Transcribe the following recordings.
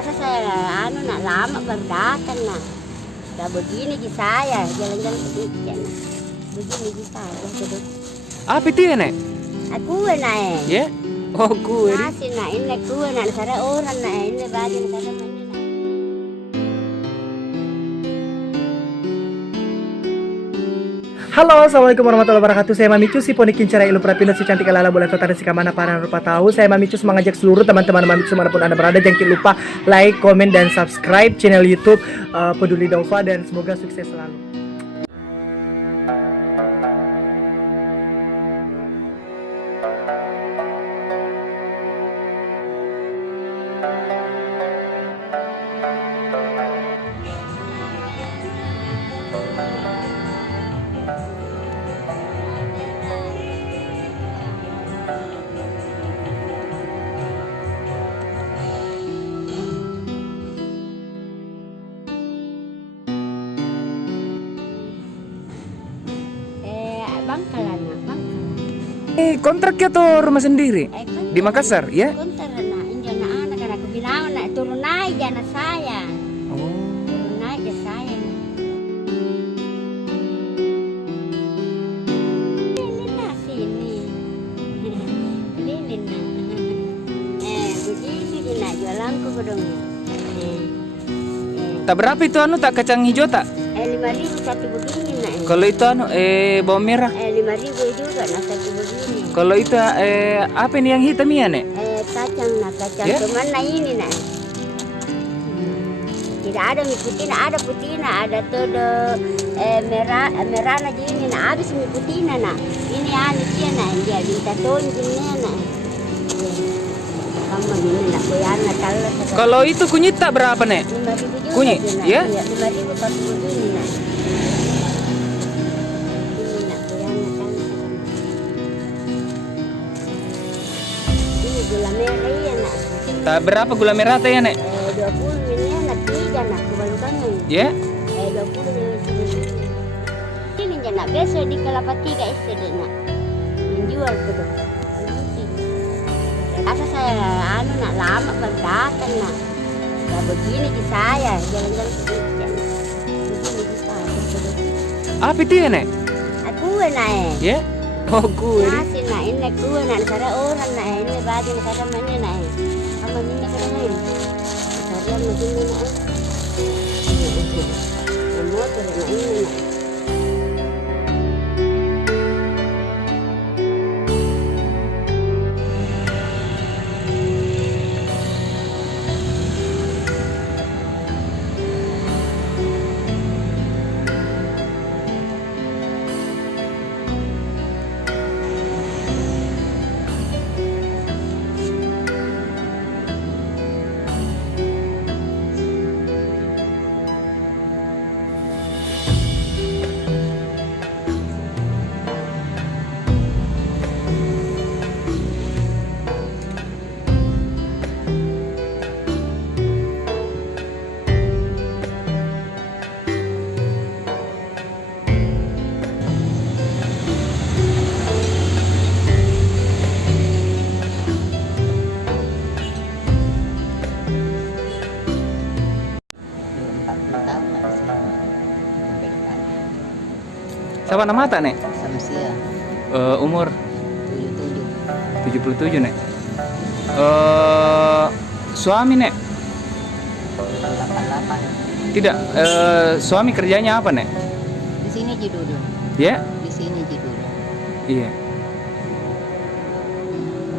Asa saya nak lama baru datang nah. Udah begini di saya jalan-jalan sedikit nah. Begini di saya sudah. Apa itu ya, Nek? Aku nak Ya? Oh, kue. Masih nak ini kue nak sana orang nak ini baju sana mana nak. Halo, assalamualaikum warahmatullahi wabarakatuh. Saya Mamicu, si ponikin cara ilu prapino si cantik ala boleh total si kamana para rupa tahu. Saya Mamicu mengajak seluruh teman-teman Mamicu manapun anda berada, jangan lupa like, komen dan subscribe channel YouTube Peduli Dova dan semoga sukses selalu. Bangkalan. Kontraknya tuh rumah sendiri Kan di Makassar, ya? konter nak ini anak kan aku bilang nak turun naik anak saya. Oh. Turun naik ke saya. Ini nah sini. Ini nah. Begini nak jualanku gedung. Tak berapa itu tak kacang hijau tak? 5.000 satu begini nak. Kalau itu bawang merah. 5.000 juga nak satu begini. Kalau itu apa nih yang hitam ya, Nek? Kacang nak kacang Ya? cuman nah ini nak. Tidak ada mie putih, ada putih, ada todo merah na gini nak habis mie putih nak. Ini anu dia nak dia minta tonjolnya nak. Kamu ini nak koyan nak kalau. Kalau itu kunyit tak berapa, Nek? 5.000 juga. Kunyit, ya? 5.000 satu begini nak. Ini nak koyan nak kalau. Ini gula merah ya nak. Tak berapa gula merah teh ya, Nek? 20 ini nak 3 nak kebalukan. Ya? 20 ini nak besok di Kelapa 3 SD nak menjual ke dong. Asa saya nak lama baru datang nak. Ya begini di saya jalan-jalan sedikit. Begini di saya sudah. Apa itu ya, Nek? Aku nak Ya? Oh, kue. masih nak ini kue nak cara orang nak ini baju nak cara mana nak. Kamu ini cara mana? Cara begini nak. Motor nak ini nak. Siapa nama tak, Nek? Samsia Umur 77 77, Nek. Suami, Nek? 88. Tidak, suami kerjanya apa, Nek? Di sini ji dulu. Ya? Di sini ji dulu. Iya.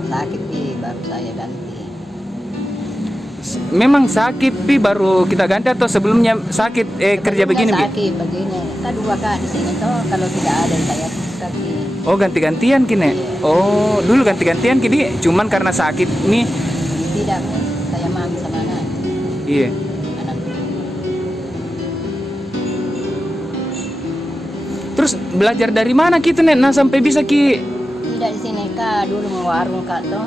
Sakit pi baru saya ganti. Memang sakit pi baru kita ganti atau sebelumnya sakit kerja begini, Pi? Sakit begini. Kedua kak di sini tuh kalau tidak ada saya sakit. Oh, ganti-gantian kini. Oh, dulu ganti-gantian kini cuman karena sakit nih. Tidak nih, saya mami sama anak. Iya. Anak. Terus belajar dari mana kita, Nek? Nah, sampai bisa ki Tidak di sini kak, dulu mau warung kak tuh.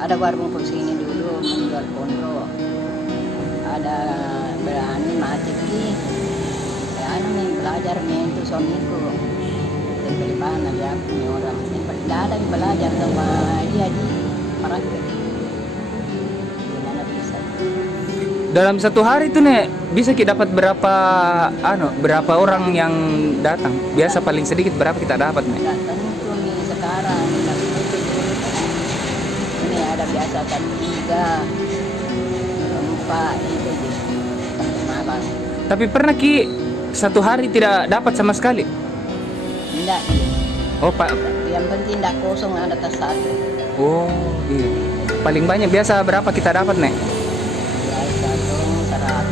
Ada warung ke sini dulu menjual pondok. Ada berani mati ki. Ya anu nih belajar nih itu suamiku. Dari mana dia punya orang. Tidak ada yang belajar sama dia di praktek. Gimana bisa? dalam satu hari tuh nek bisa kita dapat berapa orang yang datang? Biasa paling sedikit berapa kita dapat nek? Nggak tentu nih sekarang. Nggak tentu dulu. Ini ada biasa kan 3, 4 itu di satu malam. Tapi pernah Ki satu hari tidak dapat sama sekali? Enggak. Oh Pak. Yang penting tidak kosong ada tas satu. Oh iya. Paling banyak biasa berapa kita dapat nek? Ya, 100,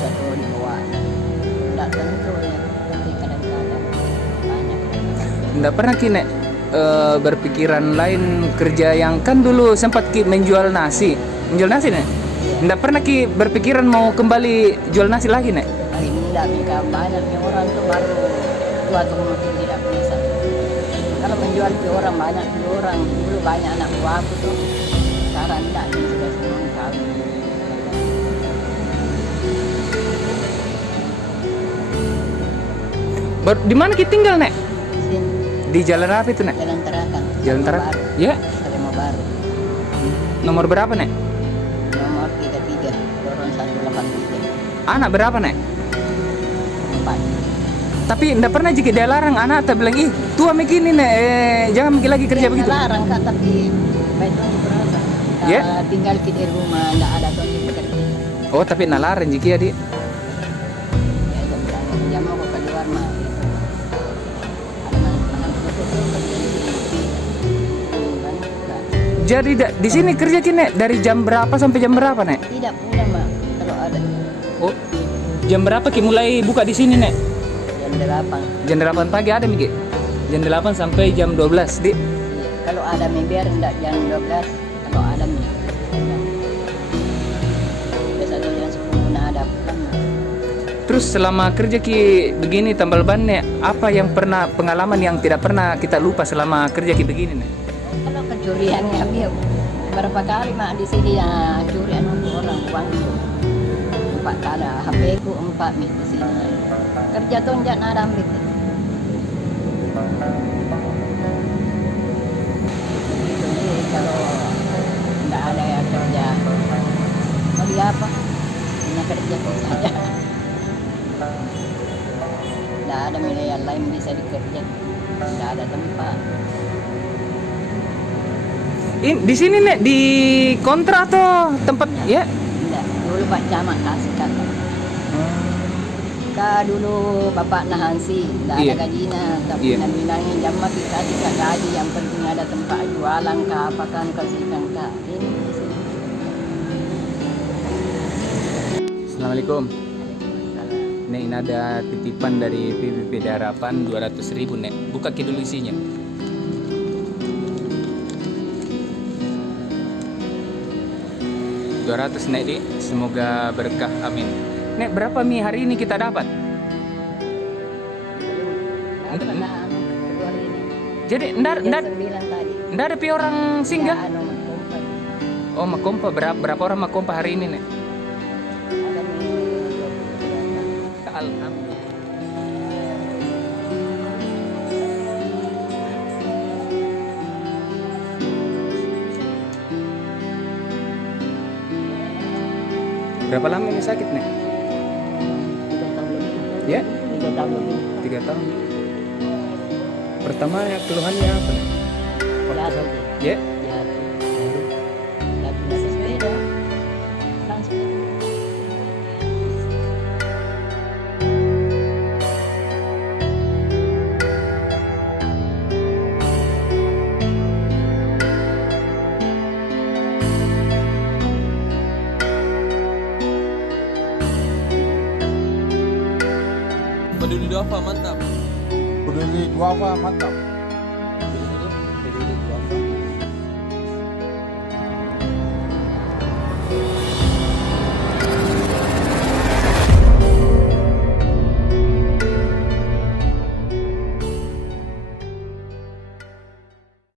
1 2. Tidak tentu ya. Nanti kadang-kadang banyak. Nggak pernah Ki nek berpikiran lain kerja yang kan dulu sempat Ki menjual nasi nek? Nggak pernah Ki berpikiran mau kembali jual nasi lagi nek? Ini tidak bisa banyaknya orang tuh baru tua tuh mungkin tidak bisa. Kalau menjual ke orang banyak ke orang dulu banyak anak buah aku tuh. Sekarang tidak ini sudah semua kawin. Di mana Ki tinggal nek? Sini Di jalan apa itu nek? Jalan Terakan. Jalan Tarak? Ya. Selema Baru. Nomor berapa nek? Nomor 33 Lorong 183 Anak berapa nek? 4. Tapi nggak pernah jika dia larang anak atau bilang ih tua begini nek jangan lagi kerja begitu. Larang kak tapi baik tuh berasa. Ya. Tinggal di rumah tidak ada tuh bekerja. Oh tapi nalarang jika ya di. Ya jam mau ke luar mah. Ada anak itu tuh kerja di TV. Jadi di sini kerja Ki nek dari jam berapa sampai jam berapa nek? Tidak punya mah kalau ada Oh jam berapa Ki mulai buka di sini nek? jam 8. Jam 8 pagi ada Miki? Jam 8 sampai jam 12 di. Iya. Kalau ada mie biar enggak jam 12. Kalau ada mie. Biasa tuh jam 10 nah ada pulang. Terus selama kerja Ki begini tambal ban nek, apa yang pernah pengalaman yang tidak pernah kita lupa selama kerja Ki begini nek? Kalau kecurian ya dia berapa kali mak di sini ya curian orang uang itu 4 kali HP ku 4 nih di sini kerja tuh enggak ada ambil gitu nih kalau enggak ada ya kerja mau dia apa hanya kerja pun saja enggak ada miliar lain bisa dikerja enggak ada tempat. Di sini nek di kontra atau tempat ya? Enggak, dulu Pak Camat kasih kata. Dulu Bapak Nahansi, enggak Iya. ada gajinya, tapi Iya. bilangin jam kita tidak gaji, yang penting ada tempat jualan kah, apa kan kasihkan kak. Ini di sini. Assalamualaikum. Nek ini ada titipan dari PPP Harapan 200.000 nek. Buka Ki dulu isinya. Nek di, semoga berkah amin. Nek berapa mie hari ini kita dapat? Ada keluar ini. Jadi Jam ndar 9 tadi. ndak ada pi orang singgah. Ya, anu, kompak. Oh makompa berapa orang makompa hari ini nek? Ada mie 20. Alhamdulillah. Berapa lama ini sakit nek? 3 tahun lebih. Ya? 3 tahun lebih. 3 tahun. Pertama keluhannya apa nek? Jatuh. Ya? Jatuh. Nggak punya sepeda. Langsung. Peduli Duafa mantap. Peduli Duafa mantap.